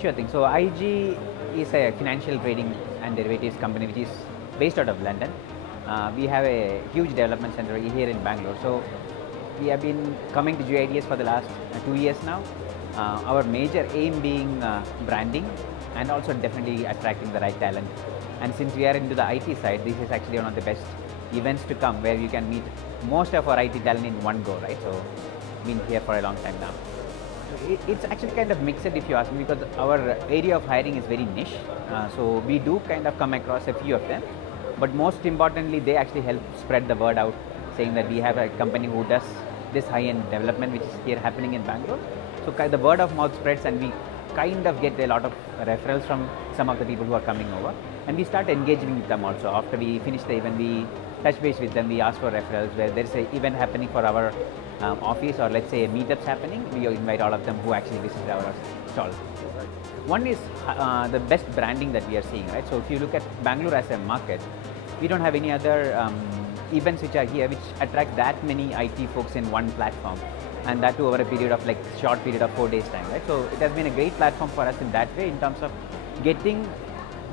Sure thing. So IG is a financial trading and derivatives company which is based out of London. We have a huge development center here in Bangalore. So we have been coming to GIDS for the last 2 years now. Our major aim being branding and also definitely attracting the right talent. And since we are into the IT side, this is actually one of the best events to come where you can meet most of our IT talent in one go, right? So been here for a long time now. It's actually kind of mixed if you ask me, because our area of hiring is very niche. So we do kind of come across a few of them, but most importantly, they actually help spread the word out, saying that we have a company who does this high-end development, which is here happening in Bangalore. So the word of mouth spreads, and we kind of get a lot of referrals from some of the people who are coming over, and we start engaging with them also. After we finish the event, we touch base with them, we ask for referrals. Where there's an event happening for our office, or let's say a meetups happening, we invite all of them who actually visit our stall. One is the best branding that we are seeing, right? So if you look at Bangalore as a market, we don't have any other events which are here which attract that many IT folks in one platform, and that too over a period of like short period of 4 days time, right? So it has been a great platform for us in that way, in terms of getting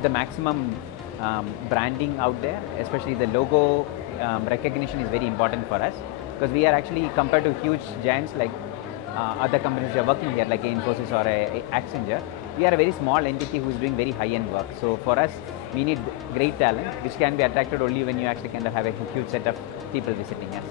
the maximum branding out there. Especially the logo recognition is very important for us, because we are actually, compared to huge giants like other companies which are working here, like Infosys or a Accenture, we are a very small entity who is doing very high-end work. So for us, we need great talent, which can be attracted only when you actually kind of have a huge set of people visiting us.